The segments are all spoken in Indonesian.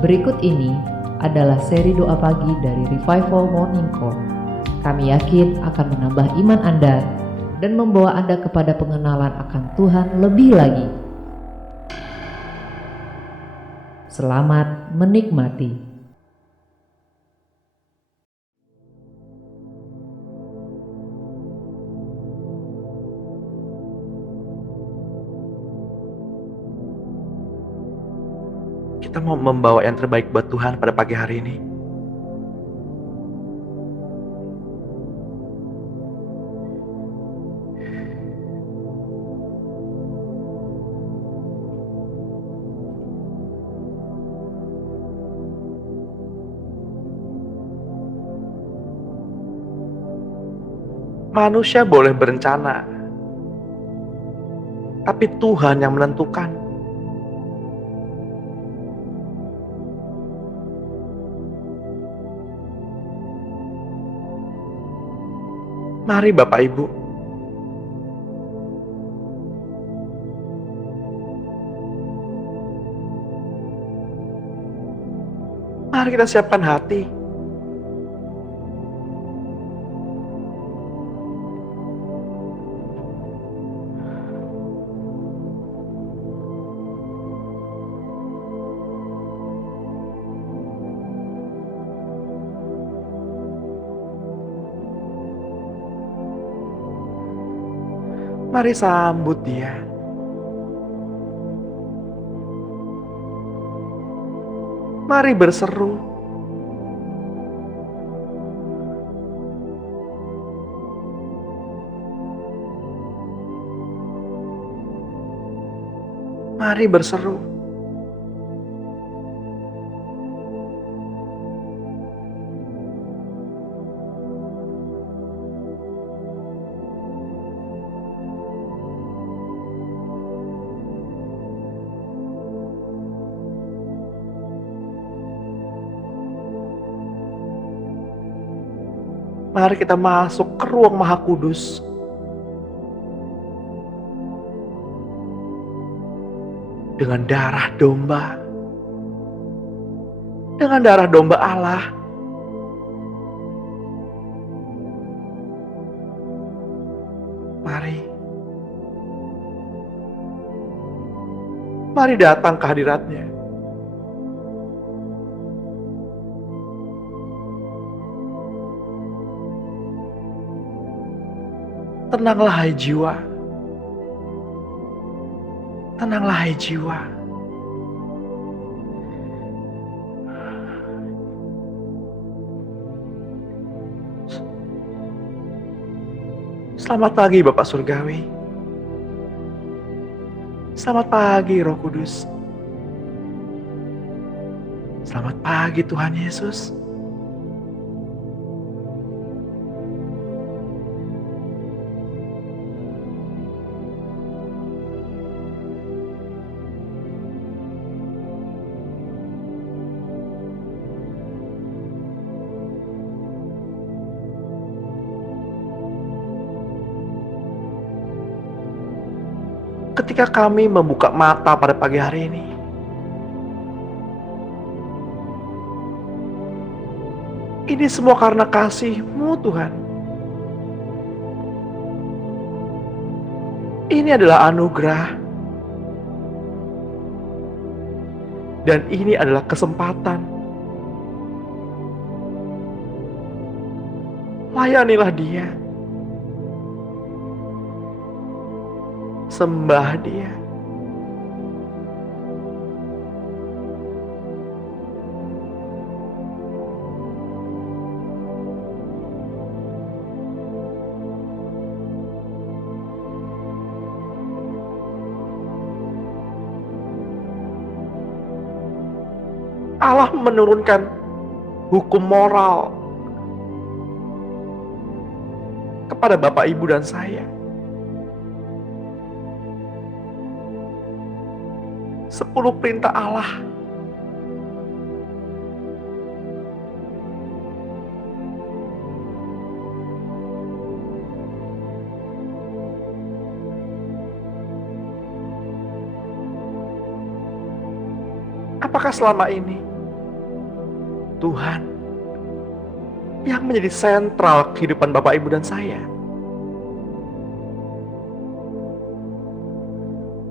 Berikut ini adalah seri doa pagi dari Revival Morning Call. Kami yakin akan menambah iman Anda dan membawa Anda kepada pengenalan akan Tuhan lebih lagi. Selamat menikmati. Kita mau membawa yang terbaik buat Tuhan pada pagi hari ini. Manusia boleh berencana, tapi Tuhan yang menentukan. Mari Bapak Ibu, mari kita siapkan hati. Mari sambut Dia. Mari berseru. Mari berseru. Mari kita masuk ke ruang Maha Kudus. Dengan darah domba. Dengan darah domba Allah. Mari. Mari datang ke hadirat-Nya. Tenanglah hai jiwa. Tenanglah hai jiwa. Selamat pagi Bapak Surgawi. Selamat pagi Roh Kudus. Selamat pagi Tuhan Yesus. Ketika kami membuka mata pada pagi hari ini, ini semua karena kasih-Mu Tuhan. Ini adalah anugerah. Dan ini adalah kesempatan. Layanilah Dia. Sembah Dia. Allah menurunkan hukum moral kepada Bapak, Ibu, dan saya. 10 perintah Allah. Apakah selama ini Tuhan yang menjadi sentral kehidupan Bapak, Ibu, dan saya?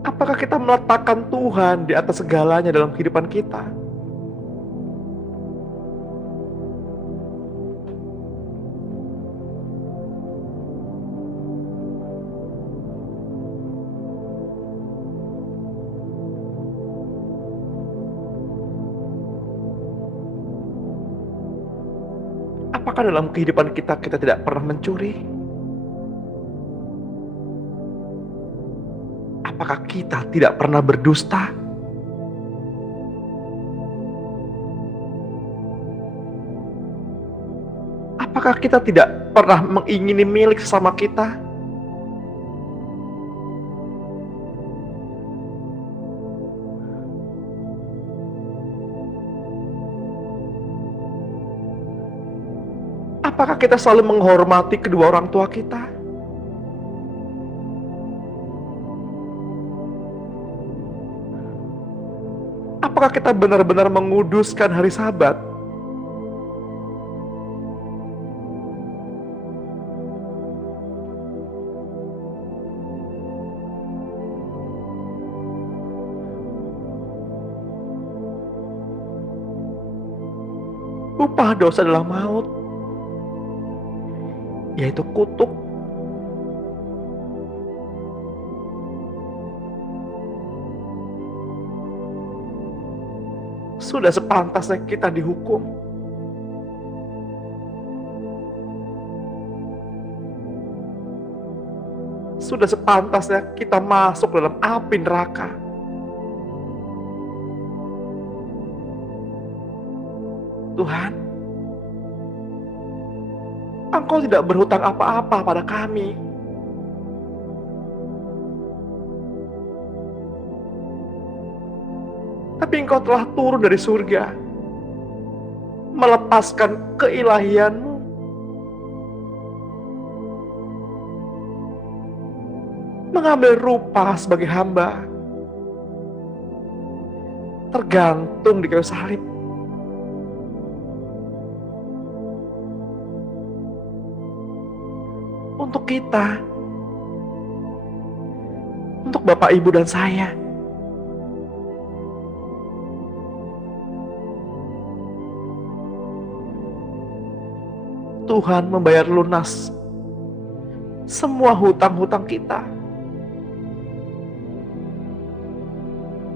Apakah kita meletakkan Tuhan di atas segalanya dalam kehidupan kita? Apakah dalam kehidupan kita tidak pernah mencuri? Apakah kita tidak pernah berdusta? Apakah kita tidak pernah mengingini milik sesama kita? Apakah kita selalu menghormati kedua orang tua kita? Apakah kita benar-benar menguduskan hari Sabat? Upah dosa adalah maut, yaitu kutuk. Sudah sepantasnya kita dihukum. Sudah sepantasnya kita masuk dalam api neraka. Tuhan, Engkau tidak berhutang apa-apa pada kami. Tapi Engkau telah turun dari surga, melepaskan keilahian-Mu, mengambil rupa sebagai hamba, tergantung di kayu salib. Untuk kita, untuk Bapak, Ibu, dan saya. Tuhan membayar lunas semua hutang-hutang kita,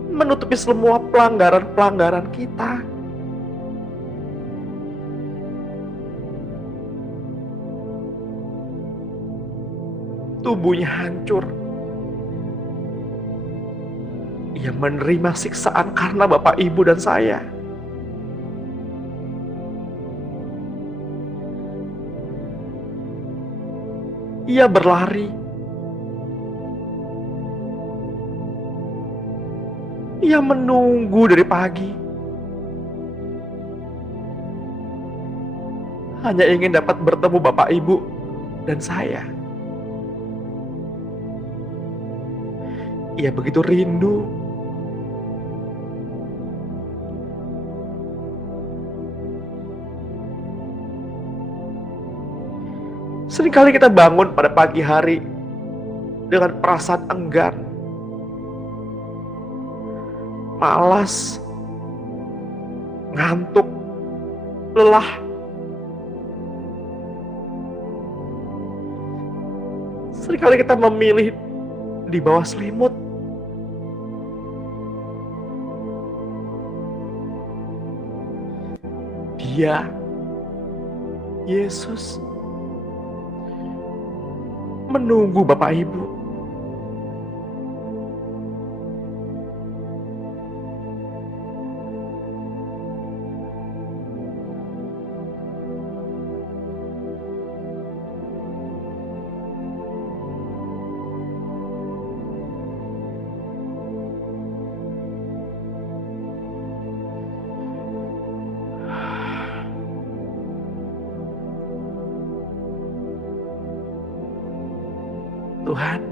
menutupi semua pelanggaran-pelanggaran kita. Tubuhnya hancur. Ia menerima siksaan karena Bapak, Ibu, dan saya. Ia berlari. Ia menunggu dari pagi. Hanya ingin dapat bertemu Bapak, Ibu, dan saya. Ia begitu rindu. Seringkali kita bangun pada pagi hari dengan perasaan enggan, malas, ngantuk, lelah. Seringkali kita memilih di bawah selimut. Dia, Yesus, menunggu Bapak, Ibu. Tuhan,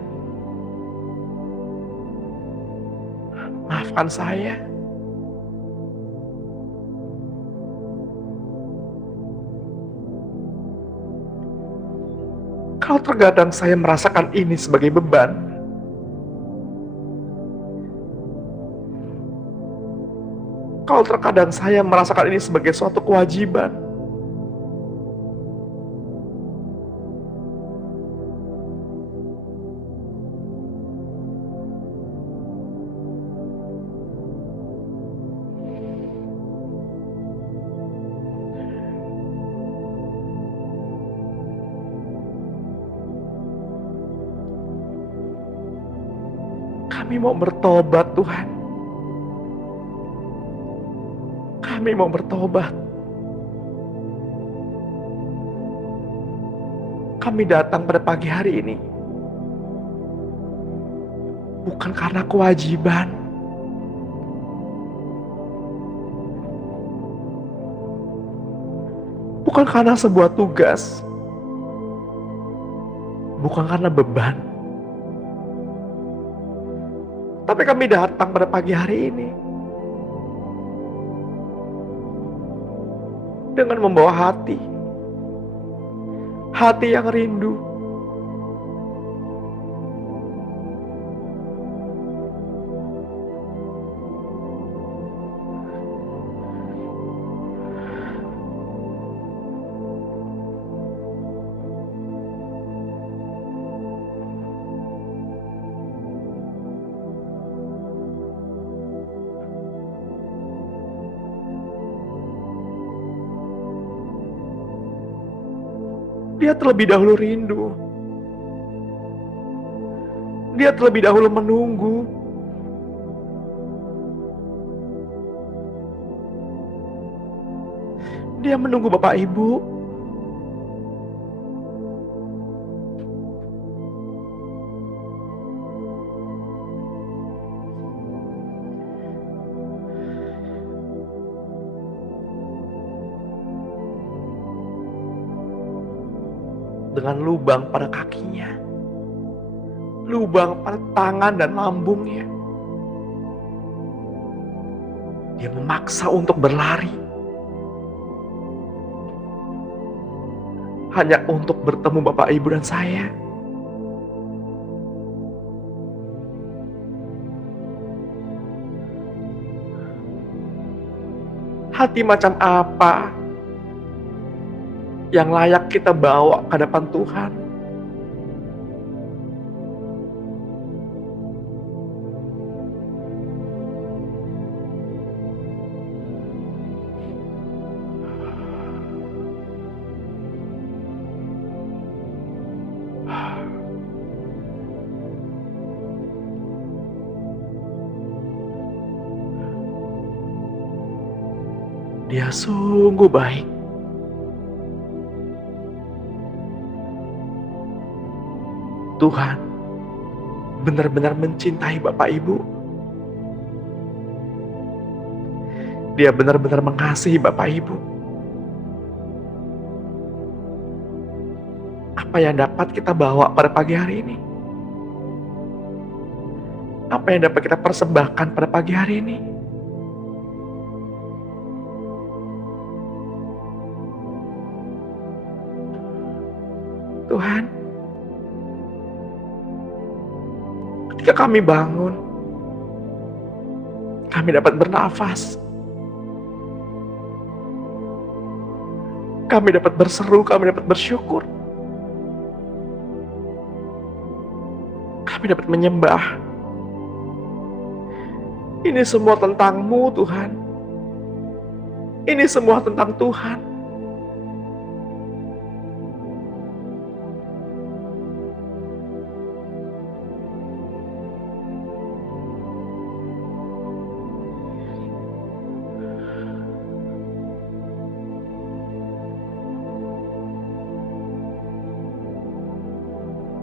maafkan saya. Kalau terkadang saya merasakan ini sebagai beban, kalau terkadang saya merasakan ini sebagai suatu kewajiban, kami mau bertobat Tuhan. Kami mau bertobat. Kami datang pada pagi hari ini bukan karena kewajiban, bukan karena sebuah tugas, bukan karena beban, tapi kami datang pada pagi hari ini dengan membawa hati yang rindu, dia terlebih dahulu rindu, dia terlebih dahulu menunggu. Dia menunggu Bapak Ibu. Dengan lubang pada kakinya, lubang pada tangan dan lambungnya, dia memaksa untuk berlari hanya untuk bertemu Bapak Ibu dan saya. Hati macam apa yang layak kita bawa ke hadapan Tuhan? Dia sungguh baik. Tuhan benar-benar mencintai Bapak Ibu. Dia benar-benar mengasihi Bapak Ibu. Apa yang dapat kita bawa pada pagi hari ini? Apa yang dapat kita persembahkan pada pagi hari ini? Tuhan, ketika kami bangun, kami dapat bernafas, kami dapat berseru, kami dapat bersyukur, kami dapat menyembah. Ini semua tentang-Mu, Tuhan. Ini semua tentang Tuhan.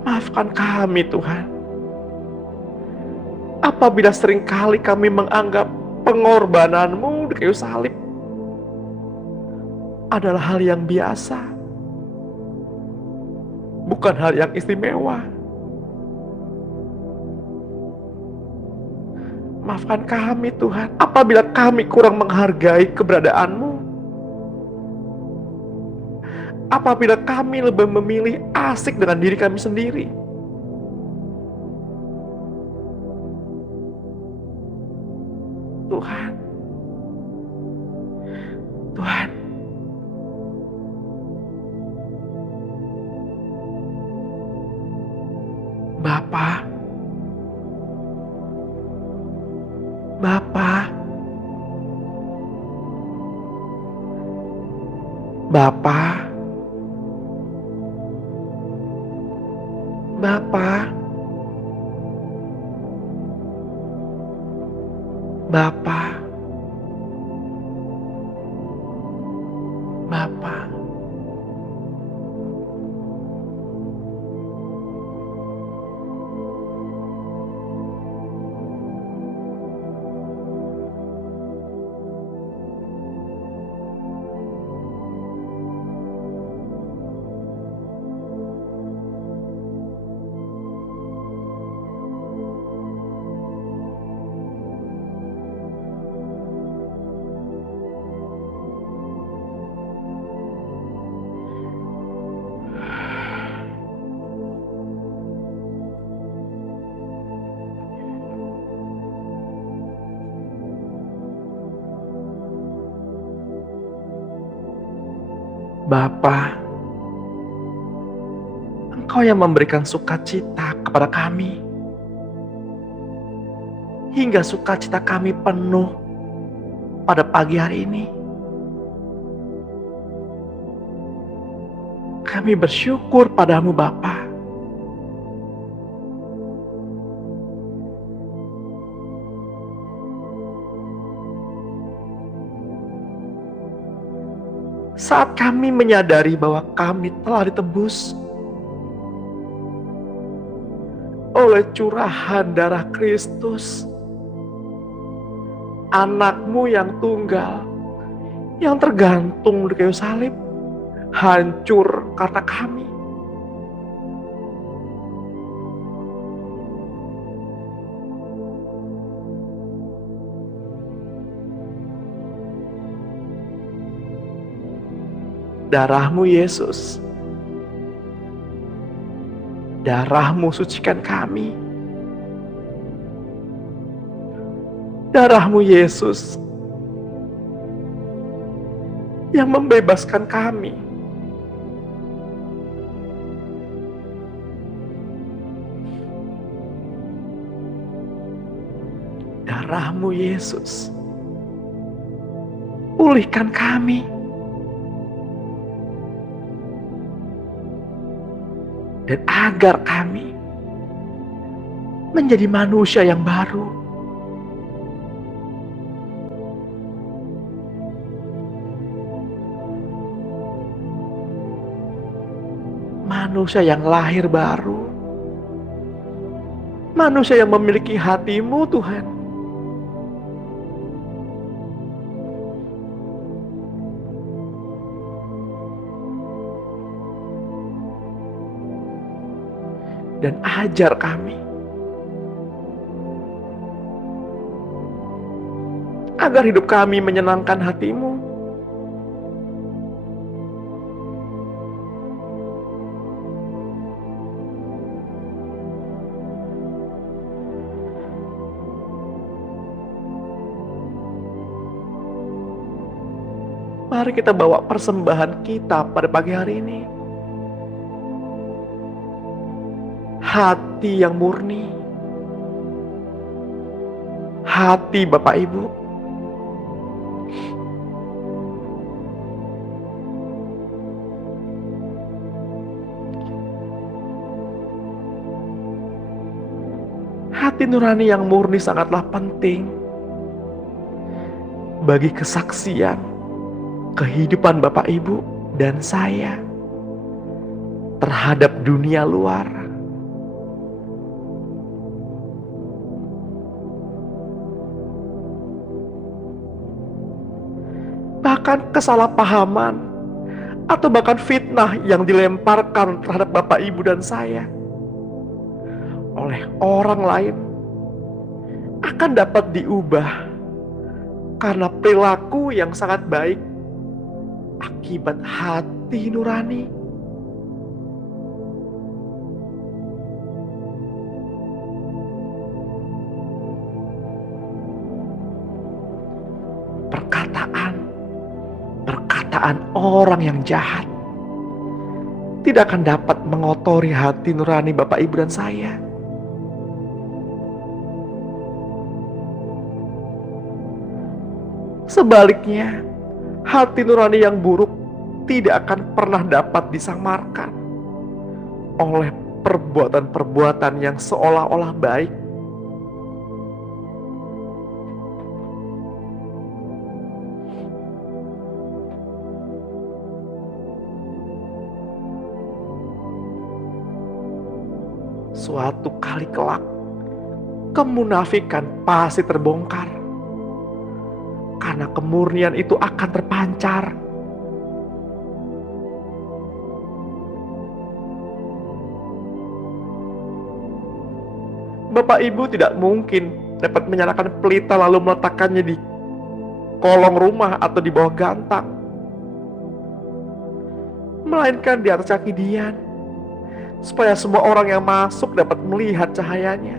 Maafkan kami, Tuhan, apabila seringkali kami menganggap pengorbanan-Mu di kayu salib adalah hal yang biasa, bukan hal yang istimewa. Maafkan kami, Tuhan, apabila kami kurang menghargai keberadaan-Mu, apabila kami lebih memilih asik dengan diri kami sendiri. Tuhan, Tuhan, Bapa, Bapa, Bapa, Bapa, Bapa, Bapa. Bapa, Engkau yang memberikan sukacita kepada kami, hingga sukacita kami penuh pada pagi hari ini. Kami bersyukur padamu Bapa. Saat kami menyadari bahwa kami telah ditebus oleh curahan darah Kristus, Anak-Mu yang tunggal, yang tergantung di kayu salib, hancur karena kami. Darah-Mu Yesus, darah-Mu sucikan kami. Darah-Mu Yesus yang membebaskan kami. Darah-Mu Yesus, pulihkan kami. Dan agar kami menjadi manusia yang baru. Manusia yang lahir baru. Manusia yang memiliki hati-Mu, Tuhan. Dan ajar kami agar hidup kami menyenangkan hati-Mu. Mari kita bawa persembahan kita pada pagi hari ini. Hati yang murni, hati Bapak Ibu, hati nurani yang murni sangatlah penting bagi kesaksian kehidupan Bapak Ibu dan saya terhadap dunia luar. Bahkan kesalahpahaman atau bahkan fitnah yang dilemparkan terhadap Bapak Ibu dan saya oleh orang lain akan dapat diubah karena perilaku yang sangat baik akibat hati hati nurani. Perkataan orang yang jahat tidak akan dapat mengotori hati nurani Bapak, Ibu, dan saya. Sebaliknya, hati nurani yang buruk tidak akan pernah dapat disamarkan oleh perbuatan-perbuatan yang seolah-olah baik. Suatu kali kelak, kemunafikan pasti terbongkar. Karena kemurnian itu akan terpancar. Bapak Ibu tidak mungkin dapat menyalakan pelita lalu meletakkannya di kolong rumah atau di bawah gantang, melainkan di atas kaki dian, supaya semua orang yang masuk dapat melihat cahayanya.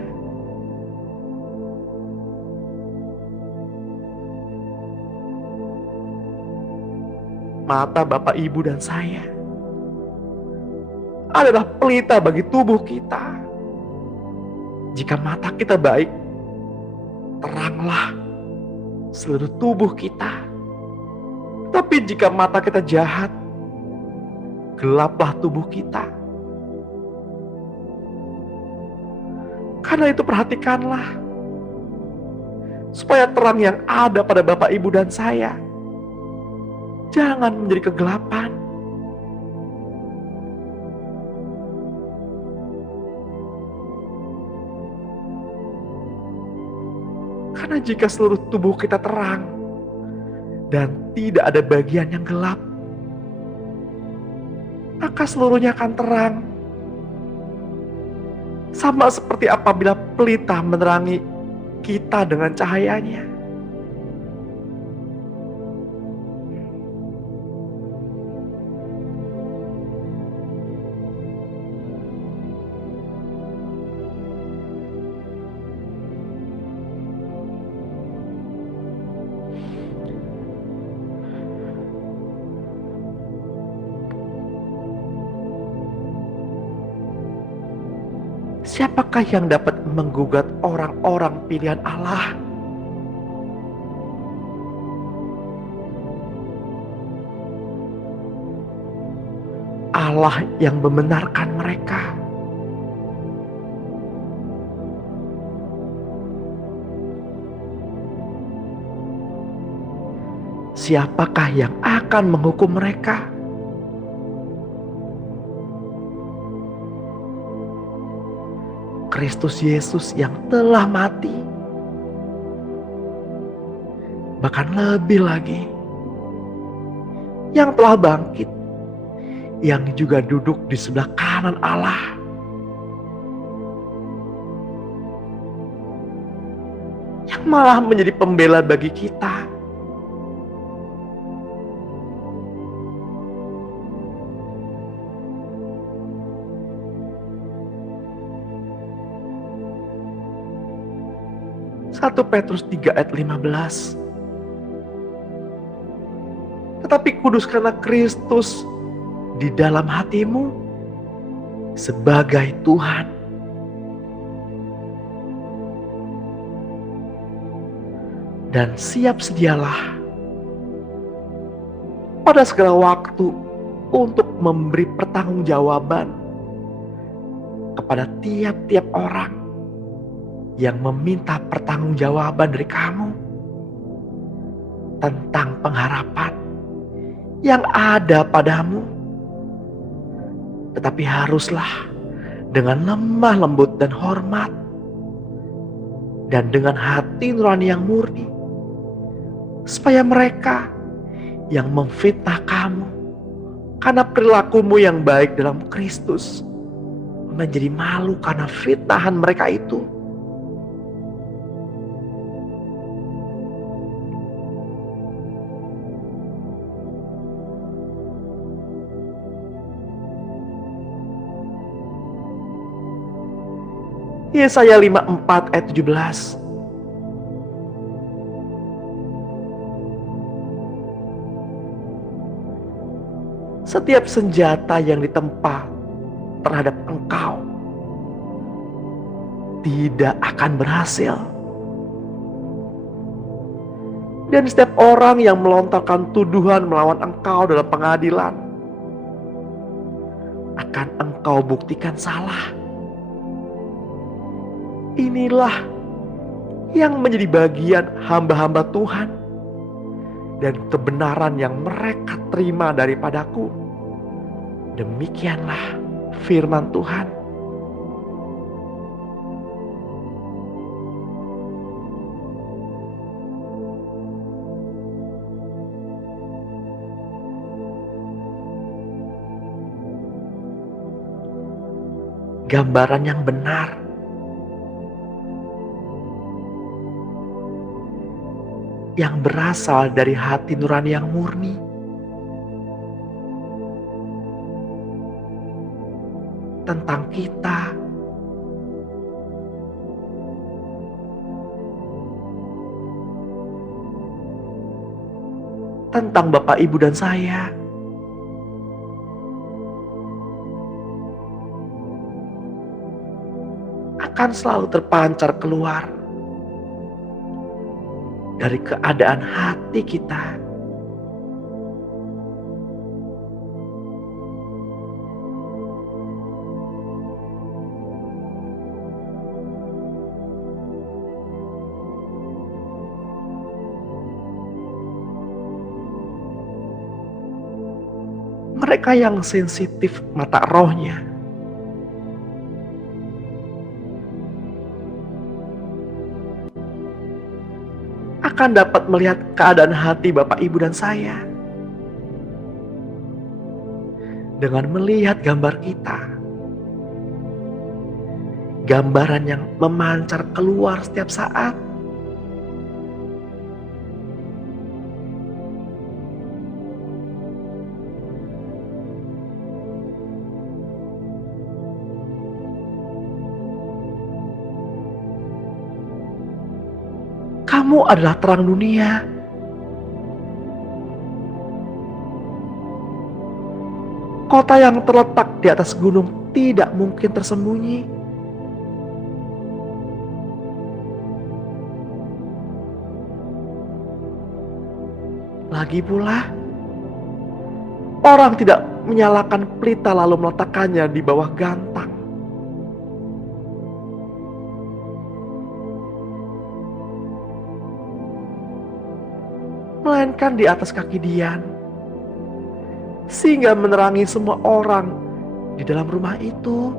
Mata Bapak, Ibu, dan saya adalah pelita bagi tubuh kita. Jika mata kita baik, teranglah seluruh tubuh kita. Tapi jika mata kita jahat, gelaplah tubuh kita. Karena itu perhatikanlah, supaya terang yang ada pada Bapak, Ibu, dan saya jangan menjadi kegelapan. Karena jika seluruh tubuh kita terang dan tidak ada bagian yang gelap, maka seluruhnya akan terang. Sama seperti apabila pelita menerangi kita dengan cahayanya. Siapakah yang dapat menggugat orang-orang pilihan Allah? Allah yang membenarkan mereka. Siapakah yang akan menghukum mereka? Kristus Yesus yang telah mati, bahkan lebih lagi, yang telah bangkit, yang juga duduk di sebelah kanan Allah. Yang malah menjadi pembela bagi kita. Satu Petrus 3 ayat 15. Tetapi kuduskanlah Kristus di dalam hatimu sebagai Tuhan. Dan siap sedialah pada segala waktu untuk memberi pertanggungjawaban kepada tiap-tiap orang yang meminta pertanggungjawaban dari kamu tentang pengharapan yang ada padamu. Tetapi haruslah dengan lemah lembut dan hormat dan dengan hati nurani yang murni, supaya mereka yang memfitnah kamu karena perilakumu yang baik dalam Kristus menjadi malu karena fitnahan mereka itu. Yesaya 54 ayat 17. Setiap senjata yang ditempa terhadap engkau tidak akan berhasil. Dan setiap orang yang melontarkan tuduhan melawan engkau dalam pengadilan akan engkau buktikan salah. Inilah yang menjadi bagian hamba-hamba Tuhan dan kebenaran yang mereka terima daripadaku. Demikianlah firman Tuhan. Gambaran yang benar yang berasal dari hati nurani yang murni, tentang kita, tentang Bapak, Ibu, dan saya. Akan selalu terpancar keluar dari keadaan hati kita. Mereka yang sensitif mata rohnya akan dapat melihat keadaan hati Bapak, Ibu, dan saya. Dengan melihat gambar kita, gambaran yang memancar keluar setiap saat. Kamu adalah terang dunia. Kota yang terletak di atas gunung tidak mungkin tersembunyi. Lagi pula, orang tidak menyalakan pelita lalu meletakkannya di bawah gantang. Melainkan di atas kaki Dian, sehingga menerangi semua orang di dalam rumah itu.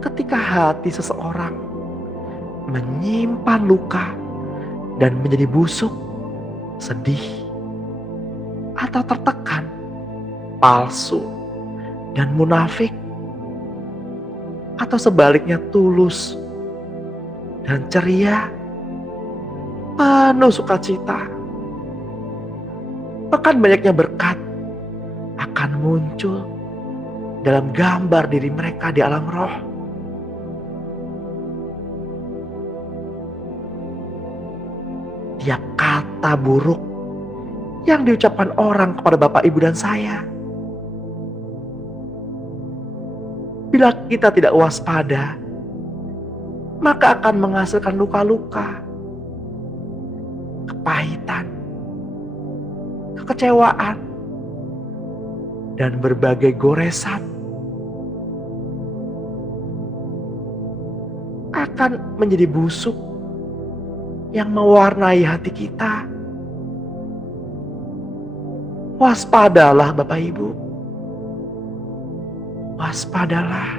Ketika hati seseorang menyimpan luka dan menjadi busuk, sedih, atau tertekan, palsu, dan munafik, atau sebaliknya tulus dan ceria, penuh sukacita, bahkan banyaknya berkat akan muncul dalam gambar diri mereka di alam roh. Tiap kata buruk yang diucapkan orang kepada Bapak, Ibu, dan saya, bila kita tidak waspada, maka akan menghasilkan luka-luka, kepahitan, kekecewaan, dan berbagai goresan. Akan menjadi busuk yang mewarnai hati kita. Waspadalah Bapak, Ibu. Waspadalah.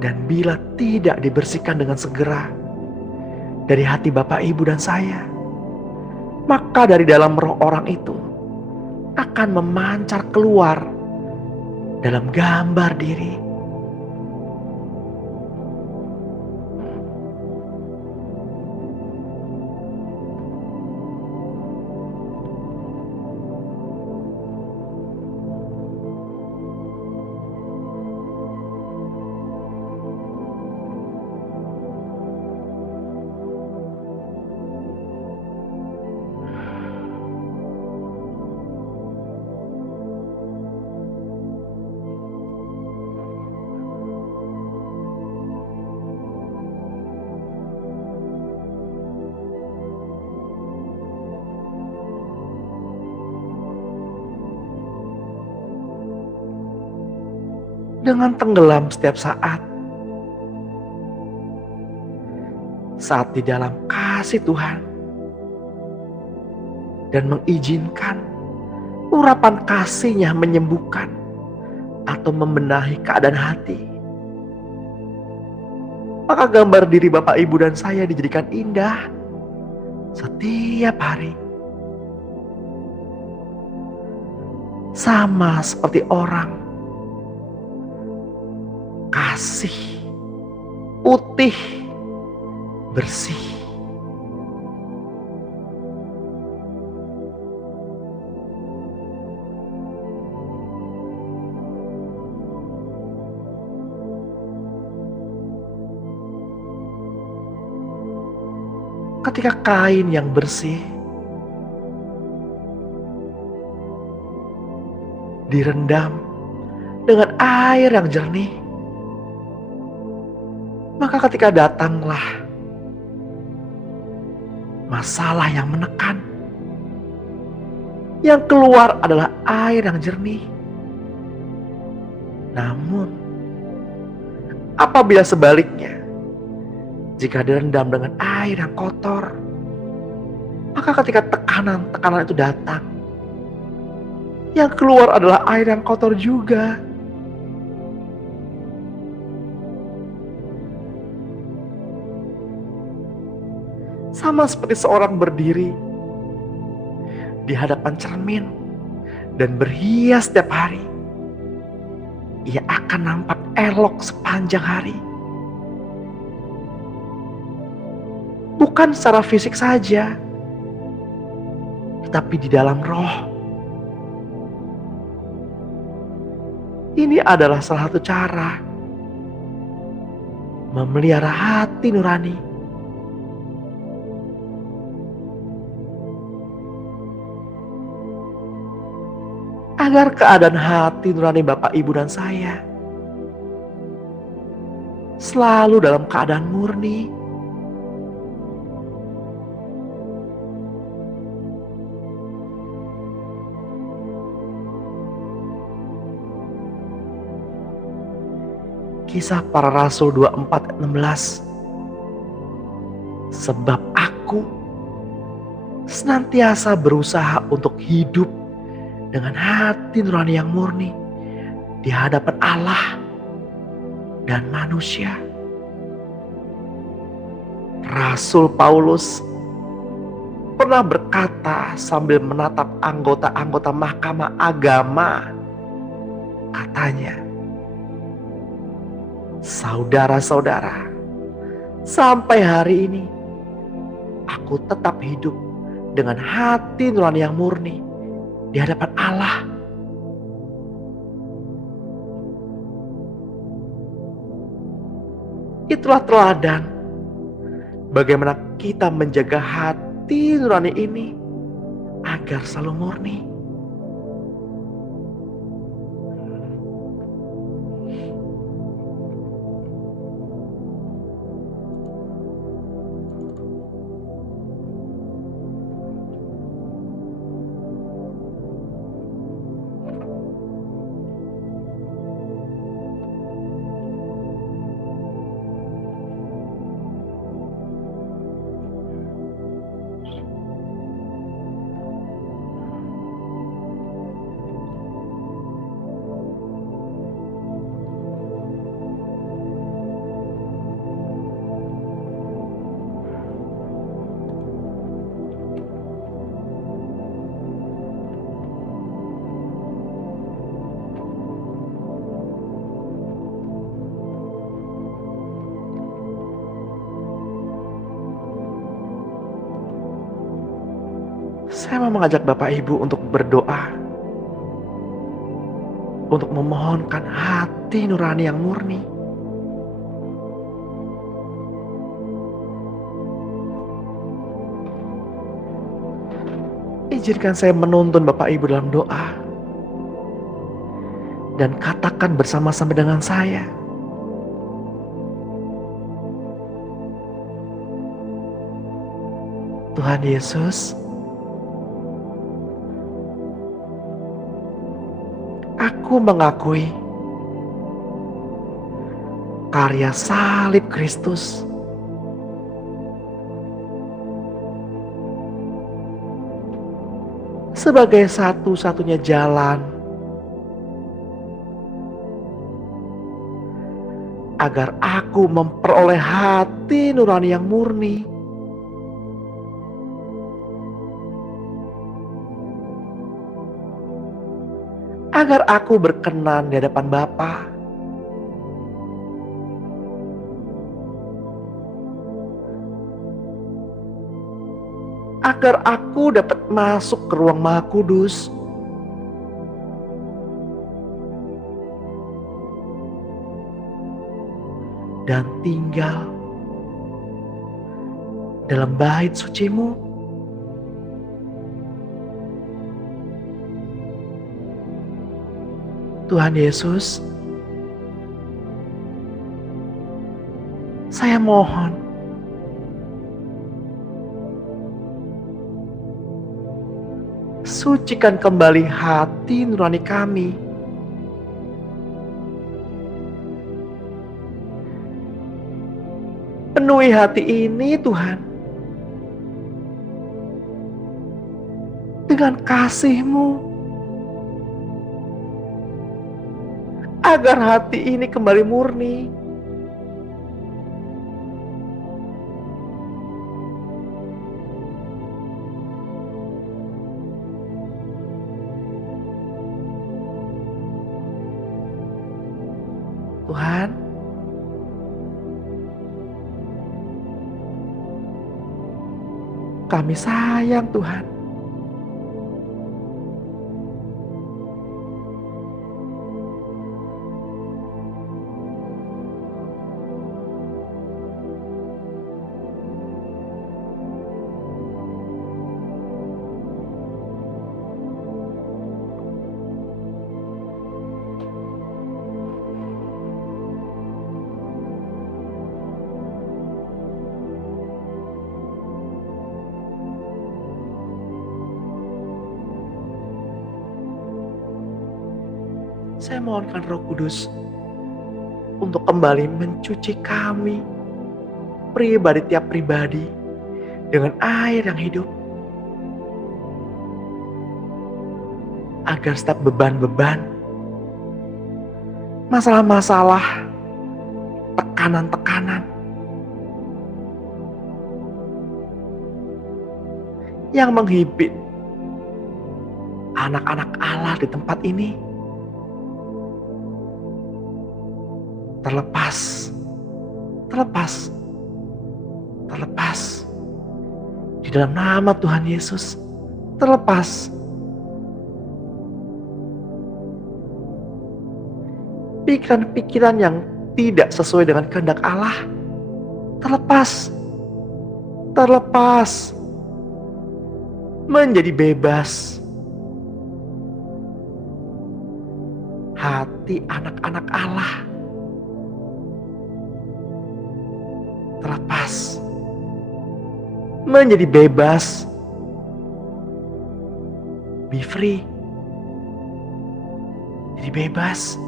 Dan bila tidak dibersihkan dengan segera dari hati Bapak, Ibu, dan saya, maka dari dalam roh orang itu akan memancar keluar dalam gambar diri. dengan tenggelam setiap saat di dalam kasih Tuhan, dan mengizinkan urapan kasih-Nya menyembuhkan atau membenahi keadaan hati. Maka gambar diri Bapak, Ibu, dan saya dijadikan indah setiap hari. Sama seperti orang kasih, putih, bersih. Ketika kain yang bersih direndam dengan air yang jernih, maka ketika datanglah masalah yang menekan, yang keluar adalah air yang jernih. Namun, apabila sebaliknya, jika direndam dengan air yang kotor, maka ketika tekanan itu datang, yang keluar adalah air yang kotor juga. Sama seperti seorang berdiri di hadapan cermin dan berhias setiap hari, ia akan nampak elok sepanjang hari. Bukan secara fisik saja, tetapi di dalam roh. Ini adalah salah satu cara memelihara hati nurani. Agar keadaan hati nurani Bapak, Ibu, dan saya selalu dalam keadaan murni. Kisah Para Rasul 24:16. Sebab aku senantiasa berusaha untuk hidup dengan hati nurani yang murni di hadapan Allah dan manusia. Rasul Paulus pernah berkata sambil menatap anggota-anggota mahkamah agama. Katanya, saudara-saudara, sampai hari ini aku tetap hidup dengan hati nurani yang murni di hadapan Allah. Itulah teladan bagaimana kita menjaga hati nurani ini agar selalu murni. Saya mau mengajak Bapak Ibu untuk berdoa, untuk memohonkan hati nurani yang murni. Izinkan saya menuntun Bapak Ibu dalam doa, dan katakan bersama-sama dengan saya. Tuhan Yesus, aku mengakui karya salib Kristus. Sebagai satu-satunya jalan agar aku memperoleh hati nurani yang murni, agar aku berkenan di hadapan Bapa, agar aku dapat masuk ke ruang Maha Kudus, dan tinggal dalam bait suci-Mu. Tuhan Yesus, saya mohon sucikan kembali hati nurani kami. Penuhi hati ini Tuhan dengan kasih-Mu, agar hati ini kembali murni. Tuhan, kami sayang Tuhan. Saya mohonkan Roh Kudus untuk kembali mencuci kami, tiap pribadi, dengan air yang hidup. Agar setiap beban-beban, masalah-masalah, tekanan-tekanan yang menghimpit anak-anak Allah di tempat ini terlepas di dalam nama Tuhan Yesus. Terlepas pikiran-pikiran yang tidak sesuai dengan kehendak Allah. Terlepas menjadi bebas hati anak-anak Allah. Terlepas menjadi bebas, be free, jadi bebas.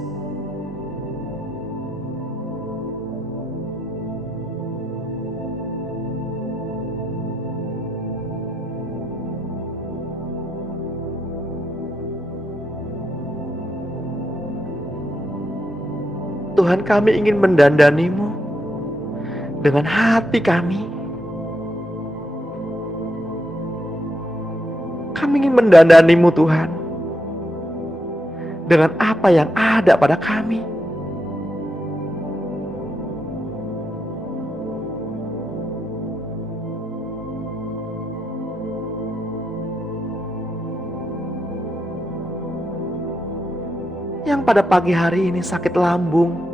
Tuhan, kami ingin mendandani-Mu dengan hati kami. Kami ingin mendandani-Mu Tuhan dengan apa yang ada pada kami. Yang pada pagi hari ini sakit lambung,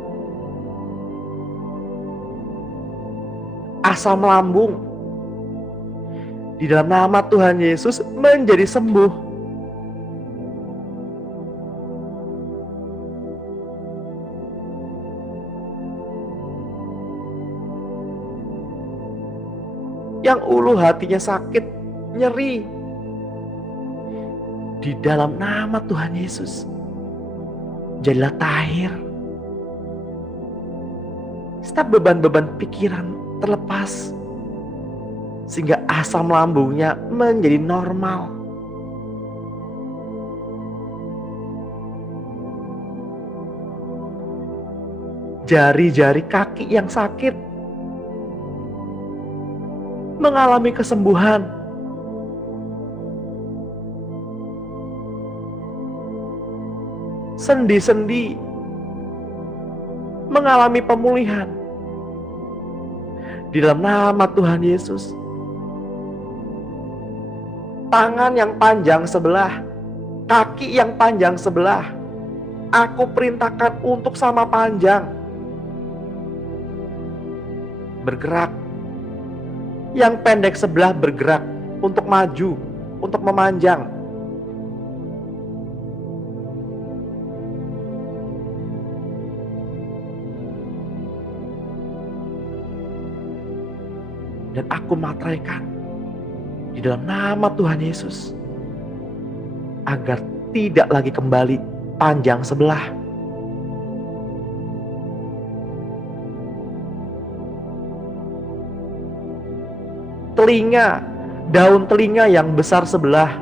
asam lambung, di dalam nama Tuhan Yesus menjadi sembuh. Yang ulu hatinya sakit, nyeri, di dalam nama Tuhan Yesus jadilah tahir. setiap beban-beban pikiran terlepas, sehingga asam lambungnya menjadi normal. Jari-jari kaki yang sakit mengalami kesembuhan. Sendi-sendi mengalami pemulihan. Di dalam nama Tuhan Yesus. Tangan yang panjang sebelah, kaki yang panjang sebelah, aku perintahkan untuk sama panjang. Bergerak. Yang pendek sebelah bergerak untuk maju, untuk memanjang. Dan aku materaikan di dalam nama Tuhan Yesus agar tidak lagi kembali panjang sebelah. Telinga, daun telinga yang besar sebelah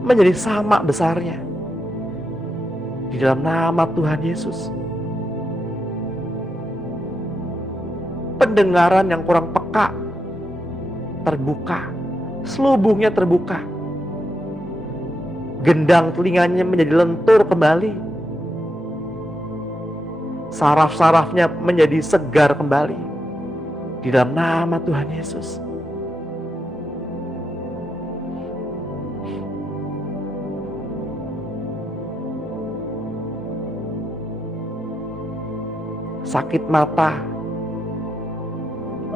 menjadi sama besarnya di dalam nama Tuhan Yesus. Pendengaran yang kurang peka terbuka, selubungnya terbuka. Gendang telinganya menjadi lentur kembali. Saraf-sarafnya menjadi segar kembali di dalam nama Tuhan Yesus. Sakit mata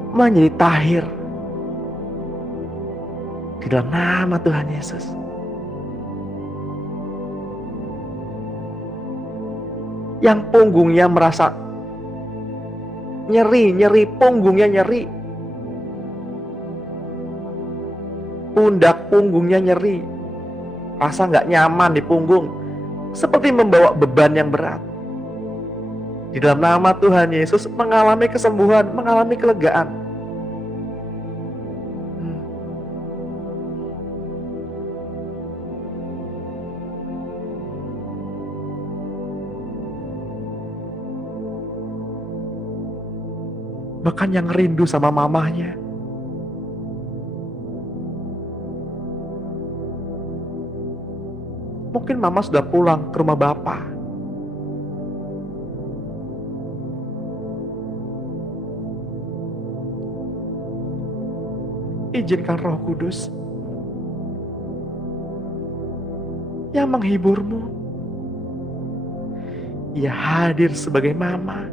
menjadi tahir di dalam nama Tuhan Yesus. Yang punggungnya merasa nyeri, punggungnya nyeri. Pundak punggungnya nyeri. Rasa gak nyaman di punggung. Seperti membawa beban yang berat. Di dalam nama Tuhan Yesus mengalami kesembuhan, mengalami kelegaan. Bahkan yang rindu sama mamahnya. Mungkin mama sudah pulang ke rumah Bapa. Izinkan Roh Kudus yang menghiburmu. Ia hadir sebagai mama.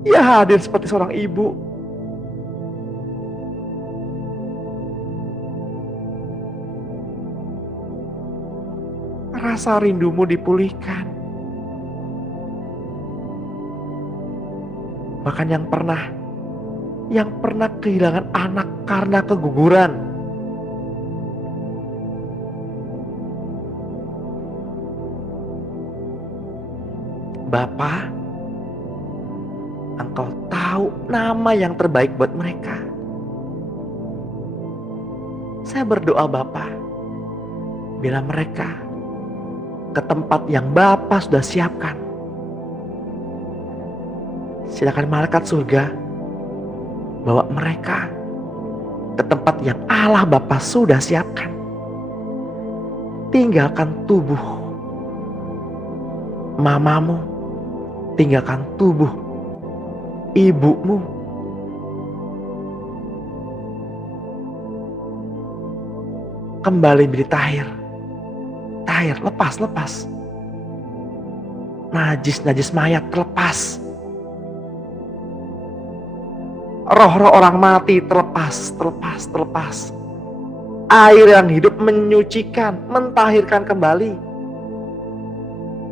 Ia hadir seperti seorang ibu. Rasa rindumu dipulihkan. Bahkan yang pernah kehilangan anak karena keguguran. Bapa, Engkau tahu nama yang terbaik buat mereka. Saya berdoa Bapa, bila mereka ke tempat yang Bapa sudah siapkan, silakan malaikat surga bawa mereka ke tempat yang Allah Bapa sudah siapkan. Tinggalkan tubuh mamamu, tinggalkan tubuh ibumu. Kembali menjadi tahir. Tahir, lepas. Najis mayat terlepas. Roh-roh orang mati terlepas. Air yang hidup menyucikan, mentahirkan kembali.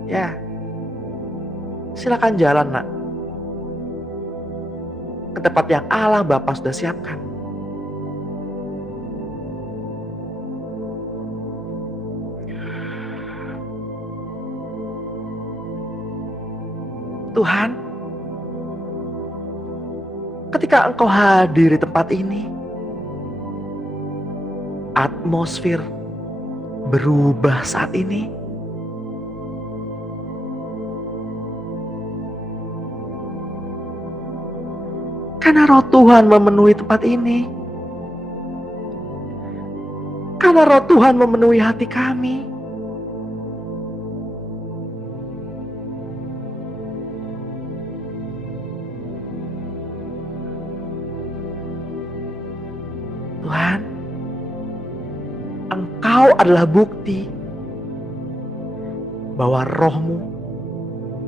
Ya. Silakan jalan, Nak. Ke tempat yang Allah Bapa sudah siapkan. Tuhan, ketika Engkau hadir di tempat ini, atmosfer berubah saat ini. Karena Roh Tuhan memenuhi tempat ini. Karena Roh Tuhan memenuhi hati kami. Tuhan, Engkau adalah bukti bahwa Roh-Mu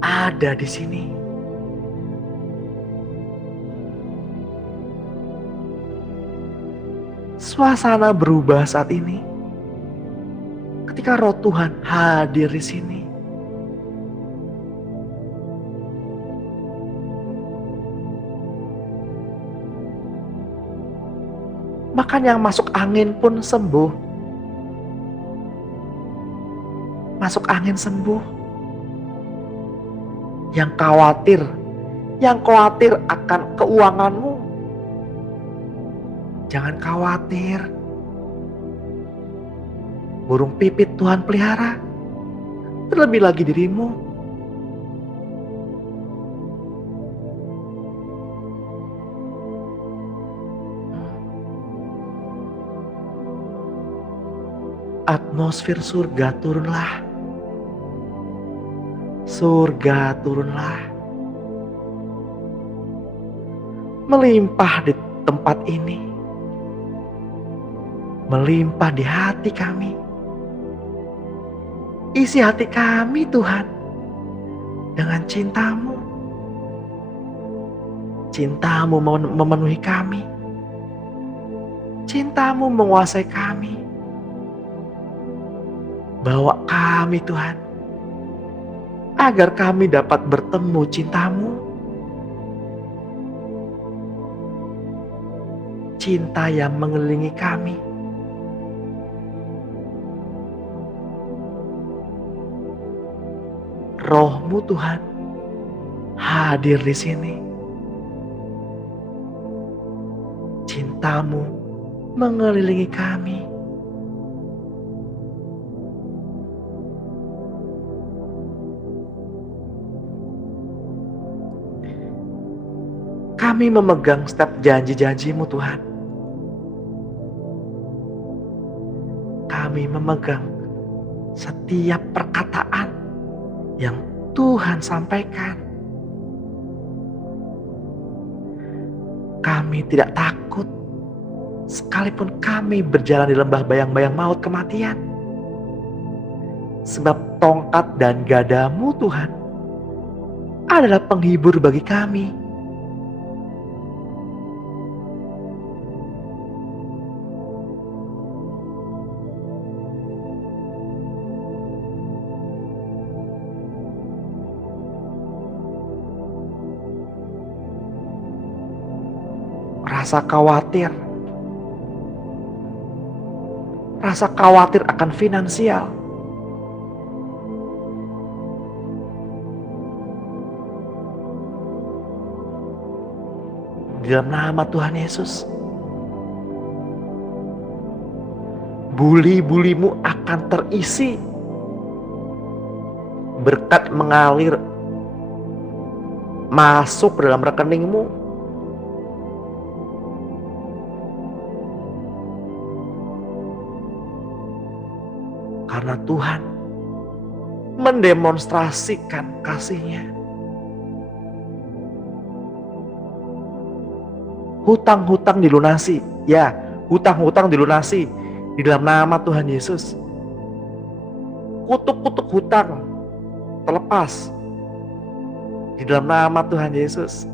ada di sini. Suasana berubah saat ini ketika Roh Tuhan hadir di sini. Bahkan yang masuk angin pun sembuh. Masuk angin sembuh. Yang khawatir akan keuanganmu, jangan khawatir. Burung pipit Tuhan pelihara, terlebih lagi dirimu. Atmosfer surga turunlah. Surga turunlah. Melimpah di tempat ini. Melimpah di hati kami. Isi hati kami Tuhan dengan cinta-Mu. Cinta-Mu memenuhi kami. Cinta-Mu menguasai kami. Bawa kami Tuhan, agar kami dapat bertemu cinta-Mu. Cinta yang mengelilingi kami. Roh-Mu Tuhan hadir di sini. Cinta-Mu mengelilingi kami. Kami memegang setiap janji-janji-Mu Tuhan. Kami memegang setiap perkataan yang Tuhan sampaikan. Kami tidak takut sekalipun kami berjalan di lembah bayang-bayang maut kematian. Sebab tongkat dan gadamu Tuhan adalah penghibur bagi kami. Rasa khawatir akan finansial, di dalam nama Tuhan Yesus, buli-bulimu akan terisi, berkat mengalir masuk dalam rekeningmu. Karena Tuhan mendemonstrasikan kasih-Nya. Hutang-hutang dilunasi. Ya, hutang-hutang dilunasi di dalam nama Tuhan Yesus. Kutuk-kutuk hutang terlepas di dalam nama Tuhan Yesus.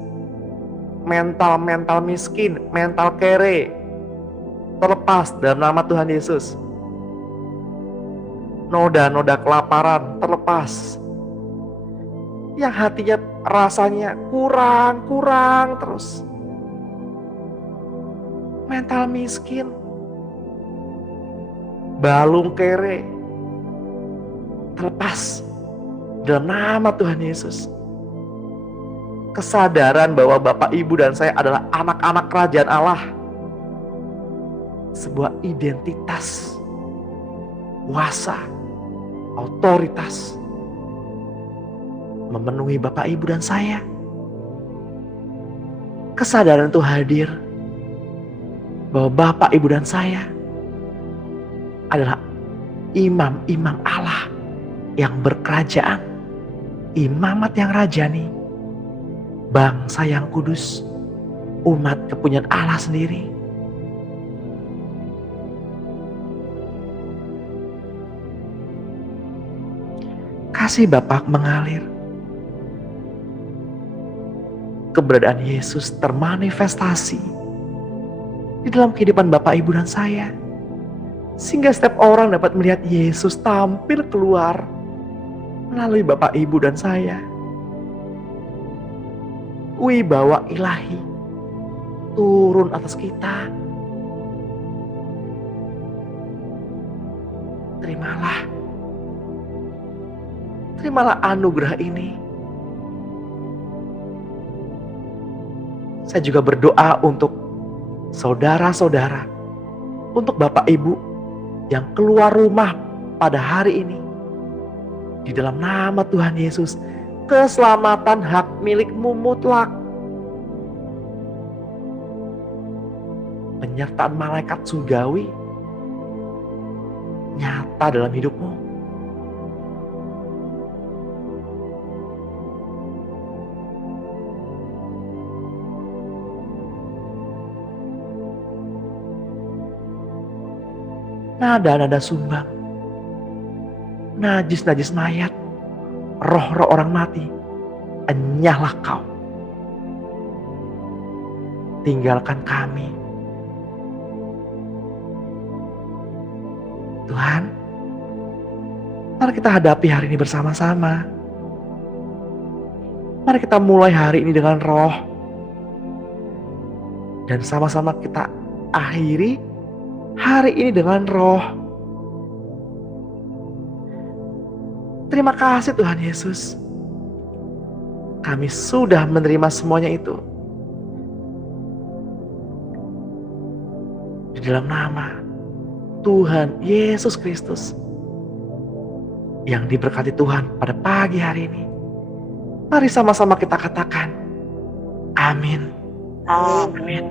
Mental miskin, mental kere terlepas dalam nama Tuhan Yesus. Noda-noda kelaparan terlepas. Yang hatinya rasanya kurang terus. Mental miskin, balung kere terlepas dalam nama Tuhan Yesus. Kesadaran bahwa Bapak, Ibu, dan saya adalah anak-anak kerajaan Allah. Sebuah identitas, kuasa, otoritas memenuhi Bapak, Ibu, dan saya. Kesadaran itu hadir bahwa Bapak, Ibu, dan saya adalah imam-imam Allah yang berkerajaan, imamat yang rajani, bangsa yang kudus, umat kepunyaan Allah sendiri. Kasih Bapa mengalir. Keberadaan Yesus termanifestasi di dalam kehidupan Bapak, Ibu, dan saya. Sehingga setiap orang dapat melihat Yesus tampil keluar melalui Bapak, Ibu, dan saya. Wibawa ilahi turun atas kita. Terimalah anugerah ini. Saya juga berdoa untuk saudara-saudara, untuk Bapak, Ibu yang keluar rumah pada hari ini. Di dalam nama Tuhan Yesus, keselamatan hak milikmu mutlak. Penyertaan malaikat surgawi nyata dalam hidupmu. Nada-nada sumbang, najis-najis mayat, roh-roh orang mati, enyahlah kau. Tinggalkan kami. Tuhan, mari kita hadapi hari ini bersama-sama. Mari kita mulai hari ini dengan roh. Dan sama-sama kita akhiri hari ini dengan roh. Terima kasih Tuhan Yesus. Kami sudah menerima semuanya itu. Di dalam nama Tuhan Yesus Kristus yang diberkati Tuhan pada pagi hari ini. Mari sama-sama kita katakan amin. Amin.